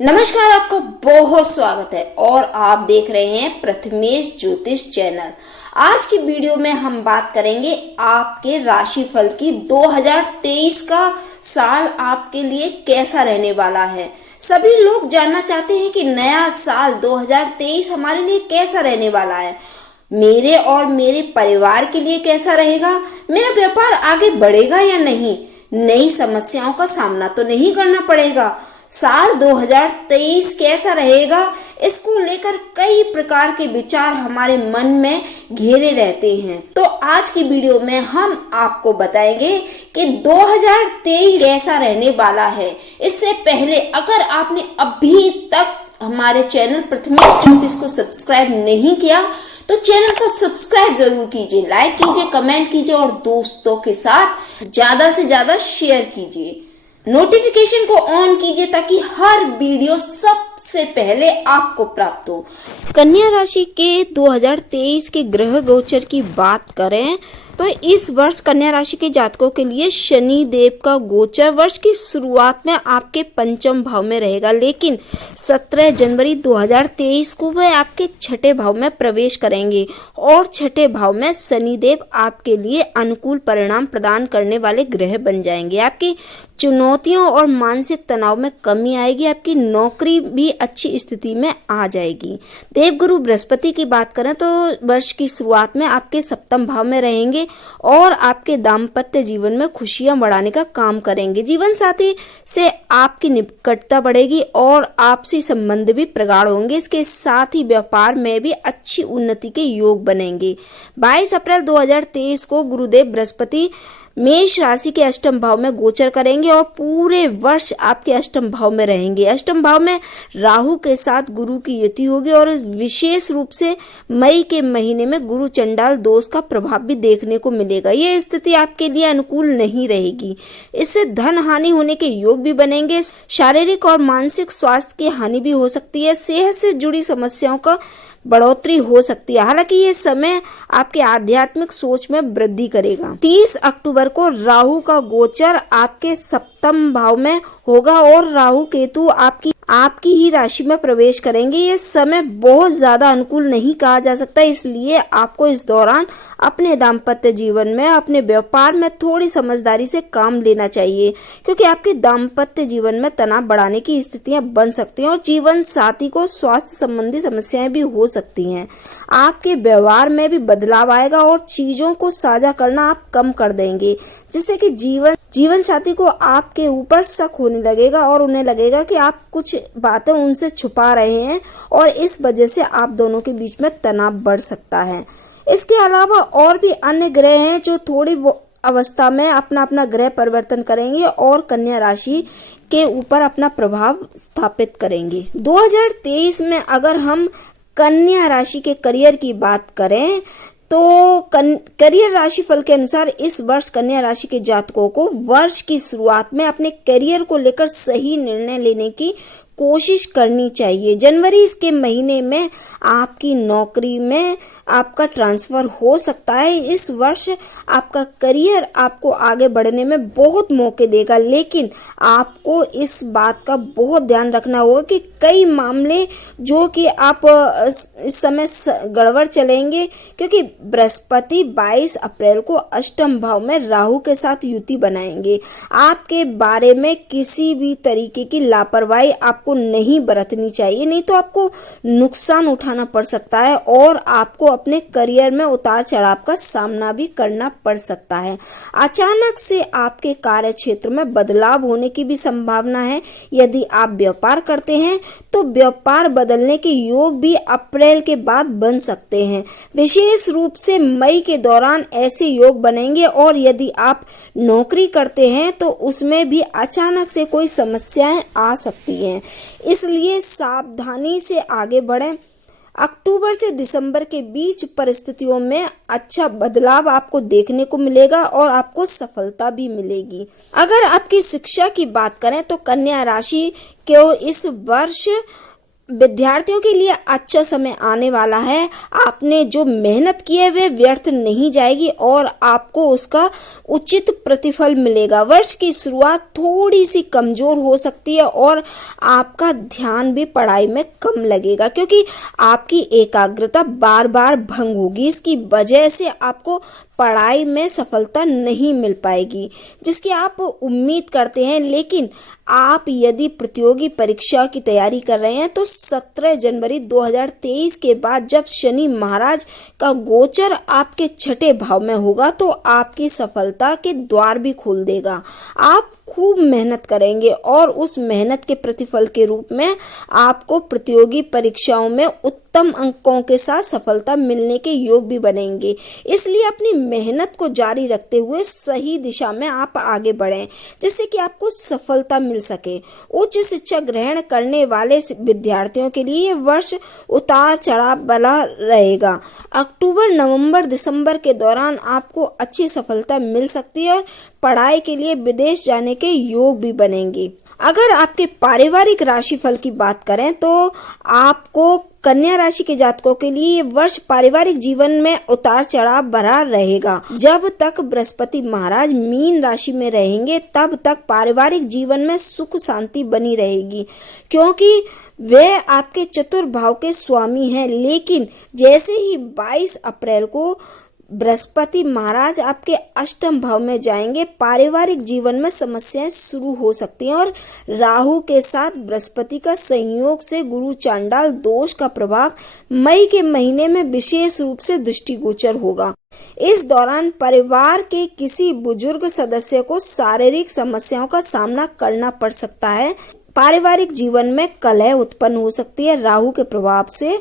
नमस्कार, आपका बहुत स्वागत है और आप देख रहे हैं प्रथमेश ज्योतिष चैनल। आज की वीडियो में हम बात करेंगे आपके राशिफल की। 2023 का साल आपके लिए कैसा रहने वाला है। सभी लोग जानना चाहते हैं कि नया साल 2023 हमारे लिए कैसा रहने वाला है। मेरे और मेरे परिवार के लिए कैसा रहेगा, मेरा व्यापार आगे बढ़ेगा या नहीं, नई समस्याओं का सामना तो नहीं करना पड़ेगा, साल 2023 कैसा रहेगा, इसको लेकर कई प्रकार के विचार हमारे मन में घेरे रहते हैं। तो आज की वीडियो में हम आपको बताएंगे कि 2023 कैसा रहने वाला है। इससे पहले अगर आपने अभी तक हमारे चैनल प्रथमेश ज्योतिष को सब्सक्राइब नहीं किया तो चैनल को सब्सक्राइब जरूर कीजिए, लाइक कीजिए, कमेंट कीजिए और दोस्तों के साथ ज्यादा से ज्यादा शेयर कीजिए। नोटिफिकेशन को ऑन कीजिए ताकि हर वीडियो सबसे पहले आपको प्राप्त हो। कन्या राशि के 2023 के ग्रह गोचर की बात करें तो इस वर्ष कन्या राशि के जातकों के लिए शनि देव का गोचर वर्ष की शुरुआत में आपके पंचम भाव में रहेगा, लेकिन 17 जनवरी 2023 को वह आपके छठे भाव में प्रवेश करेंगे और छठे भाव में शनि देव आपके लिए अनुकूल परिणाम प्रदान करने वाले ग्रह बन जाएंगे। आपकी चुनौतियों और मानसिक तनाव में कमी आएगी, आपकी नौकरी भी अच्छी स्थिति में आ जाएगी। देवगुरु बृहस्पति की बात करें तो वर्ष की शुरुआत में आपके सप्तम भाव में रहेंगे और आपके दाम्पत्य जीवन में खुशियां बढ़ाने का काम करेंगे। जीवन साथी से आपकी निकटता बढ़ेगी और आपसी संबंध भी प्रगाढ़ होंगे। इसके साथ ही व्यापार में भी अच्छी उन्नति के योग बनेंगे। 22 अप्रैल 2023 को गुरुदेव बृहस्पति मेष राशि के अष्टम भाव में गोचर करेंगे और पूरे वर्ष आपके अष्टम भाव में रहेंगे। अष्टम भाव में राहु के साथ गुरु की युति होगी और विशेष रूप से मई के महीने में गुरु चंडाल दोष का प्रभाव भी देखने को मिलेगा। यह स्थिति आपके लिए अनुकूल नहीं रहेगी। इससे धन हानि होने के योग भी बनेंगे। शारीरिक और मानसिक स्वास्थ्य की हानि भी हो सकती है। सेहत से जुड़ी समस्याओं का बढ़ोतरी हो सकती है। हालांकि ये समय आपके आध्यात्मिक सोच में वृद्धि करेगा। 30 अक्टूबर को राहु का गोचर आपके सप्तम भाव में होगा और राहु केतु आपकी ही राशि में प्रवेश करेंगे। ये समय बहुत ज्यादा अनुकूल नहीं कहा जा सकता, इसलिए आपको इस दौरान अपने दाम्पत्य जीवन में, अपने व्यापार में थोड़ी समझदारी से काम लेना चाहिए, क्योंकि आपके दाम्पत्य जीवन में तनाव बढ़ाने की स्थितियां बन सकती हैं और जीवन साथी को स्वास्थ्य संबंधी समस्याएं भी हो सकती हैं। आपके व्यवहार में भी बदलाव आएगा और चीजों को साझा करना आप कम कर देंगे, जिससे कि जीवन साथी को आपके ऊपर शक होने लगेगा और उन्हें लगेगा कि आप कुछ बातें उनसे छुपा रहे हैं और इस वजह से आप दोनों के बीच में तनाव बढ़ सकता है। इसके अलावा और भी अन्य ग्रह हैं जो थोड़ी अवस्था में अपना ग्रह परिवर्तन करेंगे और कन्या राशि के ऊपर अपना प्रभाव स्थापित करेंगे। 2023 में अगर हम कन्या राशि के करियर की बात करें तो करियर राशिफल के अनुसार इस वर्ष कन्या राशि के जातकों को वर्ष की शुरुआत में अपने करियर को लेकर सही निर्णय लेने की कोशिश करनी चाहिए। जनवरी के महीने में आपकी नौकरी में आपका ट्रांसफर हो सकता है। इस वर्ष आपका करियर आपको आगे बढ़ने में बहुत मौके देगा, लेकिन आपको इस बात का बहुत ध्यान रखना होगा कि कई मामले जो कि आप इस समय गड़बड़ चलेंगे, क्योंकि बृहस्पति 22 अप्रैल को अष्टम भाव में राहु के साथ युति बनाएंगे। आपके बारे में किसी भी तरीके की लापरवाही आपको नहीं बरतनी चाहिए, नहीं तो आपको नुकसान उठाना पड़ सकता है और आपको अपने करियर में उतार चढ़ाव का सामना भी करना पड़ सकता है। अचानक से आपके कार्य क्षेत्र में बदलाव होने की भी संभावना है। यदि आप व्यापार करते हैं तो व्यापार बदलने के योग भी अप्रैल के बाद बन सकते हैं। विशेष रूप से मई के दौरान ऐसे योग बनेंगे और यदि आप नौकरी करते हैं तो उसमें भी अचानक से कोई समस्याएं आ सकती हैं, इसलिए सावधानी से आगे बढ़ें। अक्टूबर से दिसंबर के बीच परिस्थितियों में अच्छा बदलाव आपको देखने को मिलेगा और आपको सफलता भी मिलेगी। अगर आपकी शिक्षा की बात करें तो कन्या राशि को इस वर्ष विद्यार्थियों के लिए अच्छा समय आने वाला है। आपने जो मेहनत की है वे व्यर्थ नहीं जाएगी और आपको उसका उचित प्रतिफल मिलेगा। वर्ष की शुरुआत थोड़ी सी कमजोर हो सकती है और आपका ध्यान भी पढ़ाई में कम लगेगा क्योंकि आपकी एकाग्रता बार बार भंग होगी। इसकी वजह से आपको पढ़ाई में सफलता नहीं मिल पाएगी जिसकी आप उम्मीद करते हैं। लेकिन आप यदि प्रतियोगी परीक्षा की तैयारी कर रहे हैं तो 17 जनवरी 2023 के बाद जब शनि महाराज का गोचर आपके छठे भाव में होगा तो आपकी सफलता के द्वार भी खोल देगा। आप खूब मेहनत करेंगे और उस मेहनत के प्रतिफल के रूप में आपको प्रतियोगी परीक्षाओं में उत्तम अंकों के साथ सफलता मिलने के योग भी बनेंगे। इसलिए अपनी मेहनत को जारी रखते हुए सही दिशा में आप आगे बढ़ें जिससे कि आपको सफलता मिल सके। उच्च शिक्षा ग्रहण करने वाले विद्यार्थियों के लिए ये वर्ष उतार चढ़ाव वाला रहेगा। अक्टूबर, नवंबर, दिसंबर के दौरान आपको अच्छी सफलता मिल सकती है और पढ़ाई के लिए विदेश जाने के योग भी बनेंगे। अगर आपके पारिवारिक राशिफल की बात करें तो आपको कन्या राशि के जातकों के लिए ये वर्ष पारिवारिक जीवन में उतार चढ़ाव भरा रहेगा। जब तक बृहस्पति महाराज मीन राशि में रहेंगे तब तक पारिवारिक जीवन में सुख शांति बनी रहेगी क्योंकि वे आपके चतुर्थ भाव के स्वामी हैं। लेकिन जैसे ही 22 अप्रैल को बृहस्पति महाराज आपके अष्टम भाव में जाएंगे, पारिवारिक जीवन में समस्याएं शुरू हो सकती हैं और राहु के साथ बृहस्पति का संयोग से गुरु चांडाल दोष का प्रभाव मई के महीने में विशेष रूप से दृष्टिगोचर होगा। इस दौरान परिवार के किसी बुजुर्ग सदस्य को शारीरिक समस्याओं का सामना करना पड़ सकता है। पारिवारिक जीवन में कलह उत्पन्न हो सकती है। राहु के प्रभाव से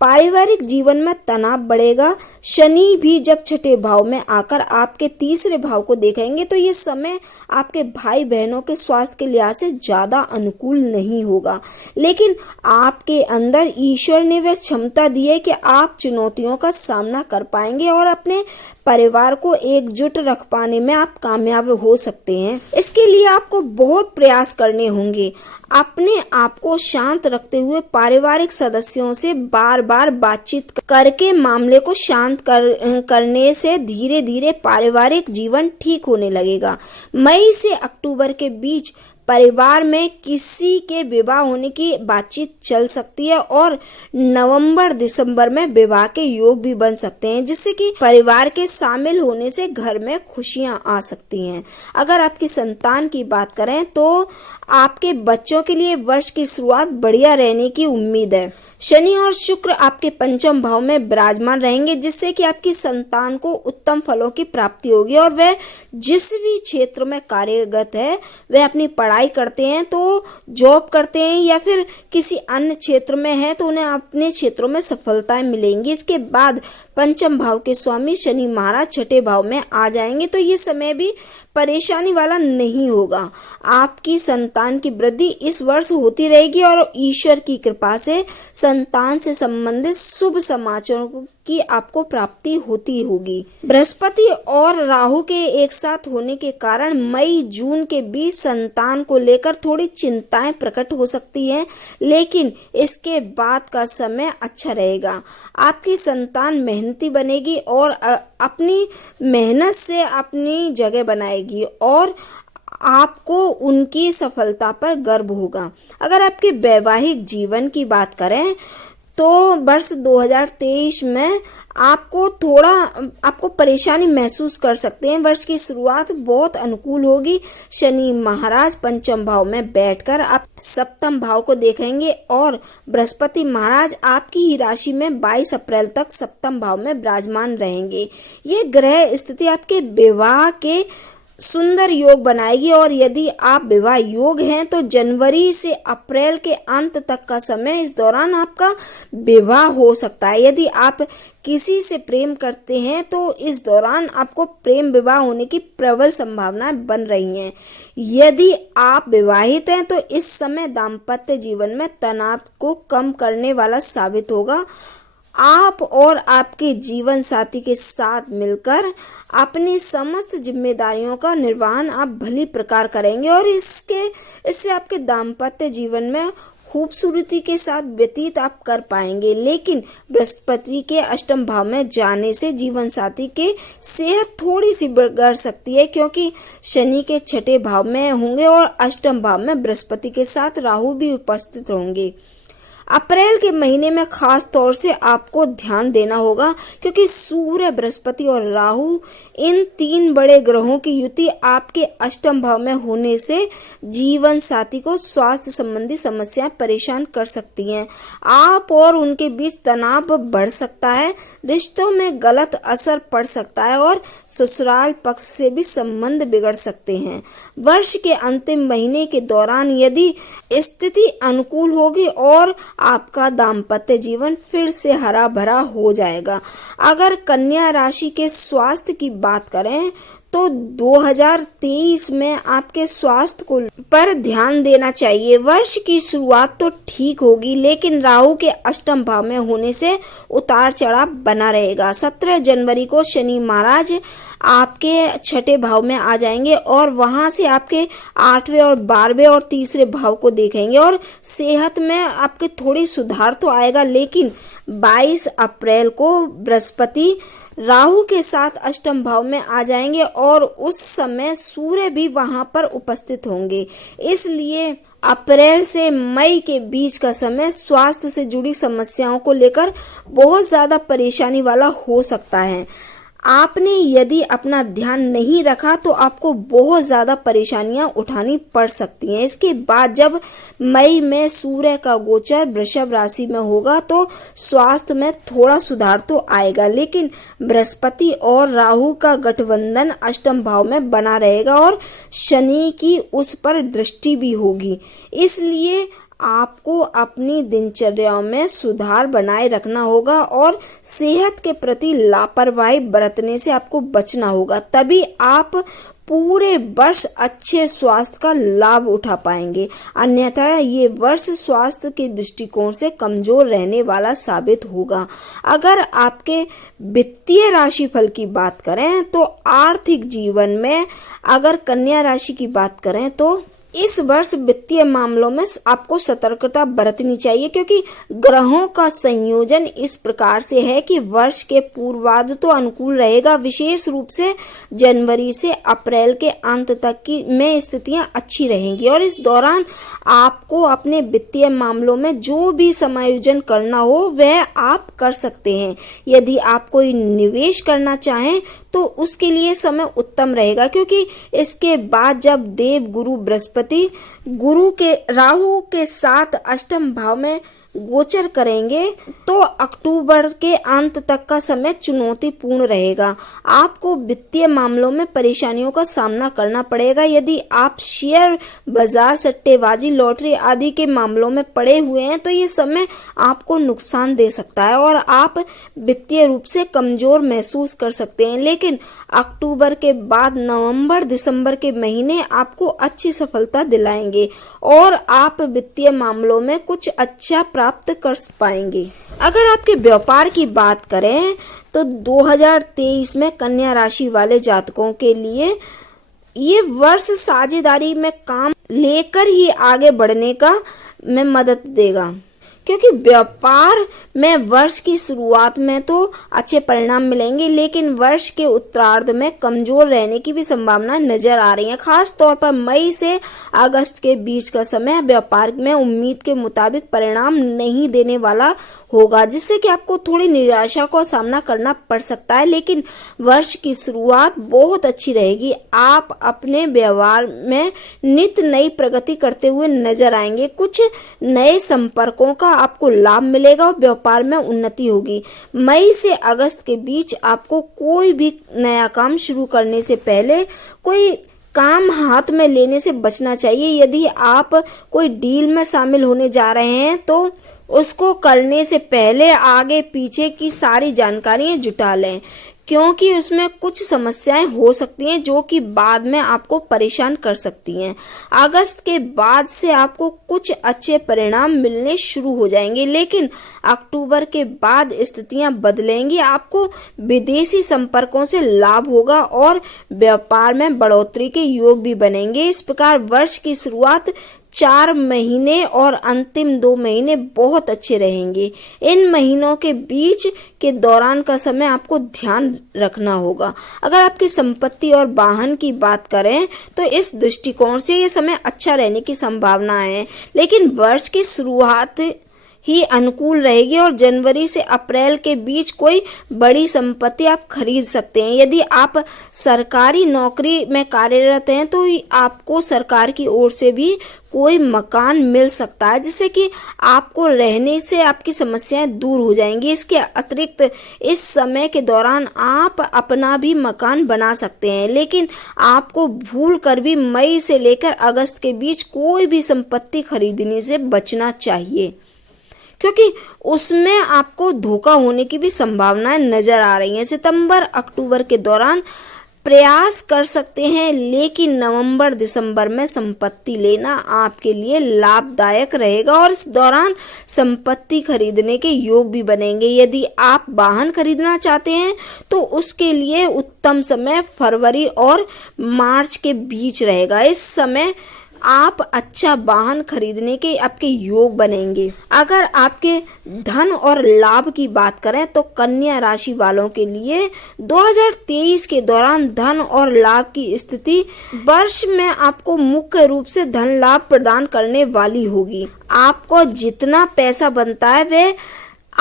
पारिवारिक जीवन में तनाव बढ़ेगा। शनि भी जब छठे भाव में आकर आपके तीसरे भाव को देखेंगे तो ये समय आपके भाई बहनों के स्वास्थ्य के लिहाज से ज्यादा अनुकूल नहीं होगा। लेकिन आपके अंदर ईश्वर ने वह क्षमता दी है कि आप चुनौतियों का सामना कर पाएंगे और अपने परिवार को एकजुट रख पाने में आप कामयाब हो सकते हैं। इसके लिए आपको बहुत प्रयास करने होंगे। अपने आप को शांत रखते हुए पारिवारिक सदस्यों से बार बार बातचीत करके मामले को शांत करने से धीरे धीरे पारिवारिक जीवन ठीक होने लगेगा। मई से अक्टूबर के बीच परिवार में किसी के विवाह होने की बातचीत चल सकती है और नवंबर दिसंबर में विवाह के योग भी बन सकते हैं जिससे कि परिवार के शामिल होने से घर में खुशियां आ सकती हैं। अगर आपकी संतान की बात करें तो आपके बच्चों के लिए वर्ष की शुरुआत बढ़िया रहने की उम्मीद है। शनि और शुक्र आपके पंचम भाव में विराजमान रहेंगे जिससे कि आपकी संतान को उत्तम फलों की प्राप्ति होगी और वह जिस भी क्षेत्र में कार्यरत है, वह अपनी पढ़ाई करते हैं तो जॉब करते हैं या फिर किसी अन्य क्षेत्र में है तो उन्हें अपने क्षेत्रों में सफलताएं मिलेंगी। इसके बाद पंचम भाव के स्वामी शनि महाराज छठे भाव में आ जाएंगे तो ये समय भी परेशानी वाला नहीं होगा। आपकी संतान की वृद्धि इस वर्ष होती रहेगी और ईश्वर की कृपा से संतान से संबंधित शुभ समाचारों की आपको प्राप्ति होती होगी। बृहस्पति और राहु के एक साथ होने के कारण मई जून के बीच संतान को लेकर थोड़ी चिंताएं प्रकट हो सकती हैं, लेकिन इसके बाद का समय अच्छा रहेगा। आपकी संतान मेहनती बनेगी और अपनी मेहनत से अपनी जगह बनाएगी और आपको उनकी सफलता पर गर्व होगा। अगर आपके वैवाहिक जीवन की बात करें तो वर्ष 2023 में आपको परेशानी महसूस कर सकते हैं। वर्ष की शुरुआत बहुत अनुकूल होगी। शनि महाराज पंचम भाव में बैठकर आप सप्तम भाव को देखेंगे और बृहस्पति महाराज आपकी ही राशि में 22 अप्रैल तक सप्तम भाव में विराजमान रहेंगे। ये ग्रह स्थिति आपके विवाह के सुंदर योग बनाएगी और यदि आप विवाह योग हैं तो जनवरी से अप्रैल के अंत तक का समय, इस दौरान आपका विवाह हो सकता है। यदि आप किसी से प्रेम करते हैं तो इस दौरान आपको प्रेम विवाह होने की प्रबल संभावनाएं बन रही हैं। यदि आप विवाहित हैं तो इस समय दाम्पत्य जीवन में तनाव को कम करने वाला साबित होगा। आप और आपके जीवन साथी के साथ मिलकर अपनी समस्त जिम्मेदारियों का निर्वहन आप भली प्रकार करेंगे और इससे आपके दाम्पत्य जीवन में खूबसूरती के साथ व्यतीत आप कर पाएंगे। लेकिन बृहस्पति के अष्टम भाव में जाने से जीवन साथी के सेहत थोड़ी सी बिगड़ सकती है, क्योंकि शनि के छठे भाव में होंगे और अष्टम भाव में बृहस्पति के साथ राहु भी उपस्थित होंगे। अप्रैल के महीने में खास तौर से आपको ध्यान देना होगा, क्योंकि सूर्य, बृहस्पति और राहु इन तीन बड़े ग्रहों की युति आपके अष्टम भाव में होने से जीवन साथी को स्वास्थ्य संबंधी समस्याएं परेशान कर सकती हैं। आप और उनके बीच तनाव बढ़ सकता है, रिश्तों में गलत असर पड़ सकता है और ससुराल पक्ष से भी संबंध बिगड़ सकते हैं। वर्ष के अंतिम महीने के दौरान यदि स्थिति अनुकूल होगी और आपका दाम्पत्य जीवन फिर से हरा भरा हो जाएगा। अगर कन्या राशि के स्वास्थ्य की बात करें तो 2023 में आपके स्वास्थ्य को पर ध्यान देना चाहिए। वर्ष की शुरुआत तो ठीक होगी, लेकिन राहु के अष्टम भाव में होने से उतार चढ़ाव बना रहेगा। 17 जनवरी को शनि महाराज आपके छठे भाव में आ जाएंगे और वहां से आपके 8वें और 12वें और तीसरे भाव को देखेंगे और सेहत में आपके थोड़ी सुधार तो आएगा। लेकिन 22 अप्रैल को बृहस्पति राहु के साथ अष्टम भाव में आ जाएंगे और उस समय सूर्य भी वहां पर उपस्थित होंगे। इसलिए अप्रैल से मई के बीच का समय स्वास्थ्य से जुड़ी समस्याओं को लेकर बहुत ज्यादा परेशानी वाला हो सकता है। आपने यदि अपना ध्यान नहीं रखा तो आपको बहुत ज्यादा परेशानियां उठानी पड़ सकती हैं। इसके बाद जब मई में सूर्य का गोचर वृषभ राशि में होगा तो स्वास्थ्य में थोड़ा सुधार तो आएगा, लेकिन बृहस्पति और राहु का गठबंधन अष्टम भाव में बना रहेगा और शनि की उस पर दृष्टि भी होगी। इसलिए आपको अपनी दिनचर्या में सुधार बनाए रखना होगा और सेहत के प्रति लापरवाही बरतने से आपको बचना होगा, तभी आप पूरे वर्ष अच्छे स्वास्थ्य का लाभ उठा पाएंगे। अन्यथा ये वर्ष स्वास्थ्य के दृष्टिकोण से कमजोर रहने वाला साबित होगा। अगर आपके वित्तीय राशिफल की बात करें तो आर्थिक जीवन में अगर कन्या राशि की बात करें तो इस वर्ष वित्तीय मामलों में आपको सतर्कता बरतनी चाहिए, क्योंकि ग्रहों का संयोजन इस प्रकार से है कि वर्ष के पूर्वार्ध तो अनुकूल रहेगा। विशेष रूप से जनवरी से अप्रैल के अंत तक की में स्थितियां अच्छी रहेंगी और इस दौरान आपको अपने वित्तीय मामलों में जो भी समायोजन करना हो वह आप कर सकते हैं। यदि आप कोई निवेश करना चाहें तो उसके लिए समय उत्तम रहेगा, क्योंकि इसके बाद जब देव गुरु बृहस्पति गुरु के राहु के साथ अष्टम भाव में गोचर करेंगे तो अक्टूबर के अंत तक का समय चुनौतीपूर्ण रहेगा। आपको वित्तीय मामलों में परेशानियों का सामना करना पड़ेगा। यदि आप शेयर बाजार, सट्टेबाजी, लॉटरी आदि के मामलों में पड़े हुए हैं तो ये समय आपको नुकसान दे सकता है और आप वित्तीय रूप से कमजोर महसूस कर सकते हैं। लेकिन अक्टूबर के बाद नवंबर, दिसंबर के महीने आपको अच्छी सफलता दिलाएंगे और आप वित्तीय मामलों में कुछ अच्छा प्राप्त कर पाएंगे। अगर आपके व्यापार की बात करें तो 2023 में कन्या राशि वाले जातकों के लिए ये वर्ष साझेदारी में काम लेकर ही आगे बढ़ने का में मदद देगा, क्योंकि व्यापार में वर्ष की शुरुआत में तो अच्छे परिणाम मिलेंगे, लेकिन वर्ष के उत्तरार्ध में कमजोर रहने की भी संभावना नजर आ रही है। खास तौर पर मई से अगस्त के बीच का समय व्यापार में उम्मीद के मुताबिक परिणाम नहीं देने वाला होगा, जिससे कि आपको थोड़ी निराशा का सामना करना पड़ सकता है। लेकिन वर्ष की शुरुआत बहुत अच्छी रहेगी। आप अपने व्यवहार में नित नई प्रगति करते हुए नजर आएंगे। कुछ नए संपर्कों का आपको लाभ मिलेगा और व्यापार में उन्नति होगी। मई से अगस्त के बीच आपको कोई भी नया काम शुरू करने से पहले कोई काम हाथ में लेने से बचना चाहिए। यदि आप कोई डील में शामिल होने जा रहे हैं तो उसको करने से पहले आगे पीछे की सारी जानकारियां जुटा लें, क्योंकि उसमें कुछ समस्याएं हो सकती हैं जो कि बाद में आपको परेशान कर सकती हैं। अगस्त के बाद से आपको कुछ अच्छे परिणाम मिलने शुरू हो जाएंगे, लेकिन अक्टूबर के बाद स्थितियां बदलेंगी। आपको विदेशी संपर्कों से लाभ होगा और व्यापार में बढ़ोतरी के योग भी बनेंगे। इस प्रकार वर्ष की शुरुआत 4 महीने और अंतिम 2 महीने बहुत अच्छे रहेंगे। इन महीनों के बीच के दौरान का समय आपको ध्यान रखना होगा। अगर आपकी संपत्ति और वाहन की बात करें तो इस दृष्टिकोण से ये समय अच्छा रहने की संभावना है, लेकिन वर्ष की शुरुआत ही अनुकूल रहेगी और जनवरी से अप्रैल के बीच कोई बड़ी संपत्ति आप खरीद सकते हैं। यदि आप सरकारी नौकरी में कार्यरत हैं तो आपको सरकार की ओर से भी कोई मकान मिल सकता है, जिससे कि आपको रहने से आपकी समस्याएं दूर हो जाएंगी। इसके अतिरिक्त इस समय के दौरान आप अपना भी मकान बना सकते हैं, लेकिन आपको भूल कर भी मई से लेकर अगस्त के बीच कोई भी संपत्ति खरीदने से बचना चाहिए, क्योंकि उसमें आपको धोखा होने की भी संभावनाएं नजर आ रही हैं। सितंबर अक्टूबर के दौरान प्रयास कर सकते हैं, लेकिन नवंबर दिसंबर में संपत्ति लेना आपके लिए लाभदायक रहेगा और इस दौरान संपत्ति खरीदने के योग भी बनेंगे। यदि आप वाहन खरीदना चाहते हैं तो उसके लिए उत्तम समय फरवरी और मार्च के बीच रहेगा। इस समय आप अच्छा वाहन खरीदने के आपके योग बनेंगे। अगर आपके धन और लाभ की बात करें तो कन्या राशि वालों के लिए 2023 के दौरान धन और लाभ की स्थिति वर्ष में आपको मुख्य रूप से धन लाभ प्रदान करने वाली होगी। आपको जितना पैसा बनता है वे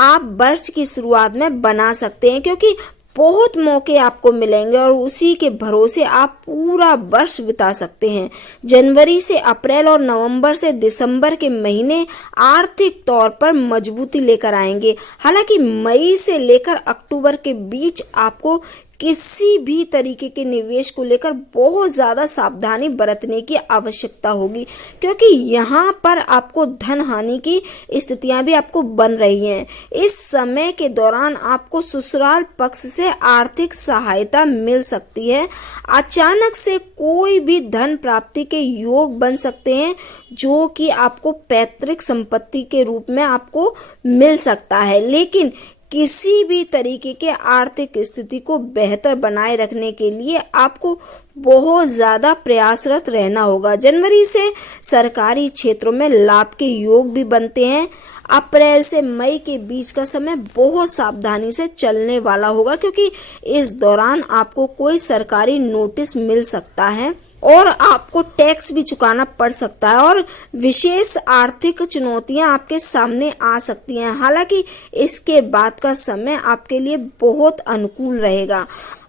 आप वर्ष की शुरुआत में बना सकते हैं, क्योंकि बहुत मौके आपको मिलेंगे और उसी के भरोसे आप पूरा वर्ष बिता सकते हैं। जनवरी से अप्रैल और नवंबर से दिसंबर के महीने आर्थिक तौर पर मजबूती लेकर आएंगे। हालांकि मई से लेकर अक्टूबर के बीच आपको किसी भी तरीके के निवेश को लेकर बहुत ज्यादा सावधानी बरतने की आवश्यकता होगी, क्योंकि यहाँ पर आपको धन हानि की स्थितियां भी आपको बन रही हैं। इस समय के दौरान आपको ससुराल पक्ष से आर्थिक सहायता मिल सकती है। अचानक से कोई भी धन प्राप्ति के योग बन सकते हैं, जो कि आपको पैतृक संपत्ति के रूप में आपको मिल सकता है, लेकिन किसी भी तरीके के आर्थिक स्थिति को बेहतर बनाए रखने के लिए आपको बहुत ज्यादा प्रयासरत रहना होगा। जनवरी से सरकारी क्षेत्रों में लाभ के योग भी बनते हैं। अप्रैल से मई के बीच का समय बहुत सावधानी से चलने वाला होगा, क्योंकि इस दौरान आपको कोई सरकारी नोटिस मिल सकता है और आपको टैक्स भी चुकाना पड़ सकता है और विशेष आर्थिक चुनौतियां आपके सामने आ सकती हैं। हालांकि इसके बाद का समय आपके लिए बहुत अनुकूल रहेगा।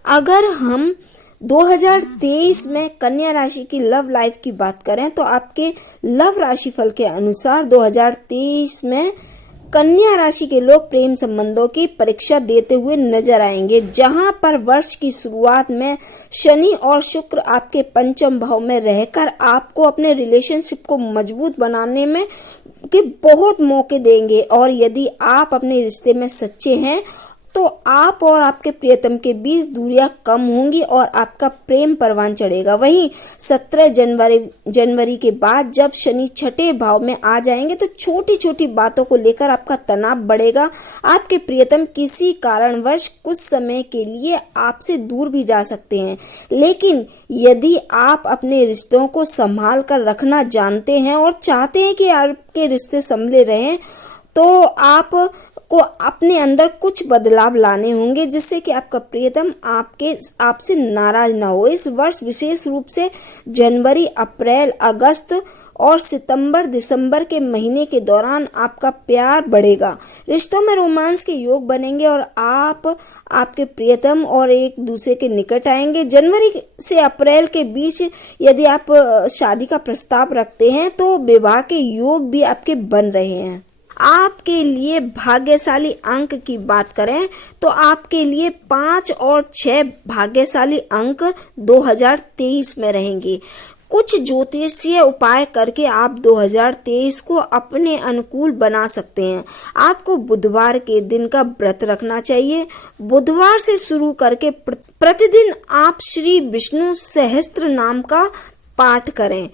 अगर हम 2023 में कन्या राशि की लव लाइफ की बात करें तो आपके लव राशि फल के अनुसार 2023 में कन्या राशि के लोग प्रेम संबंधों की परीक्षा देते हुए नजर आएंगे, जहां पर वर्ष की शुरुआत में शनि और शुक्र आपके पंचम भाव में रहकर आपको अपने रिलेशनशिप को मजबूत बनाने में के बहुत मौके देंगे। और यदि आप अपने रिश्ते में सच्चे हैं तो आप और आपके प्रियतम के बीच दूरियां कम होंगी और आपका प्रेम परवान चढ़ेगा। वहीं 17 जनवरी के बाद जब शनि छठे भाव में आ जाएंगे तो छोटी छोटी बातों को लेकर आपका तनाव बढ़ेगा। आपके प्रियतम किसी कारणवश कुछ समय के लिए आपसे दूर भी जा सकते हैं, लेकिन यदि आप अपने रिश्तों को संभाल कर रखना जानते हैं और चाहते हैं कि आपके रिश्ते संभले रहें तो आप को अपने अंदर कुछ बदलाव लाने होंगे, जिससे कि आपका प्रियतम आपसे नाराज ना हो। इस वर्ष विशेष रूप से जनवरी, अप्रैल, अगस्त और सितंबर, दिसंबर के महीने के दौरान आपका प्यार बढ़ेगा। रिश्तों में रोमांस के योग बनेंगे और आप आपके प्रियतम और एक दूसरे के निकट आएंगे। जनवरी से अप्रैल के बीच यदि आप शादी का प्रस्ताव रखते हैं तो विवाह के योग भी आपके बन रहे हैं। आपके लिए भाग्यशाली अंक की बात करें तो आपके लिए 5 और 6 भाग्यशाली अंक 2023 में रहेंगे। कुछ ज्योतिषीय उपाय करके आप 2023 को अपने अनुकूल बना सकते हैं। आपको बुधवार के दिन का व्रत रखना चाहिए। बुधवार से शुरू करके प्रतिदिन आप श्री विष्णु सहस्त्र नाम का पाठ करें।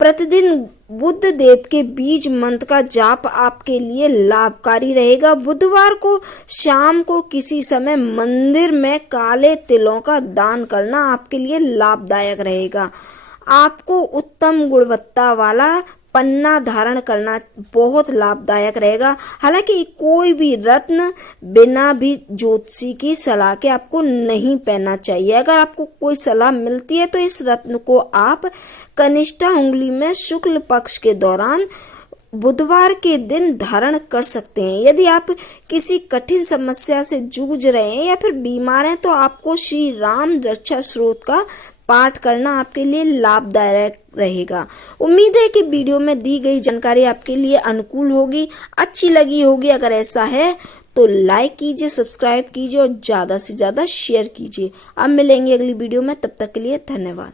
प्रतिदिन बुध देव के बीज मंत्र का जाप आपके लिए लाभकारी रहेगा। बुधवार को शाम को किसी समय मंदिर में काले तिलों का दान करना आपके लिए लाभदायक रहेगा। आपको उत्तम गुणवत्ता वाला पन्ना धारण करना बहुत लाभदायक रहेगा। हालांकि कोई भी रत्न बिना भी ज्योतिषी की सलाह के आपको नहीं पहनना चाहिए। अगर आपको कोई सलाह मिलती है तो इस रत्न को आप कनिष्ठा उंगली में शुक्ल पक्ष के दौरान बुधवार के दिन धारण कर सकते हैं। यदि आप किसी कठिन समस्या से जूझ रहे हैं या फिर बीमार हैं तो आपको श्री राम रक्षा स्त्रोत का पाठ करना आपके लिए लाभदायक रहेगा। उम्मीद है कि वीडियो में दी गई जानकारी आपके लिए अनुकूल होगी, अच्छी लगी होगी। अगर ऐसा है तो लाइक कीजिए, सब्सक्राइब कीजिए और ज्यादा से ज्यादा शेयर कीजिए। अब मिलेंगे अगली वीडियो में, तब तक के लिए धन्यवाद।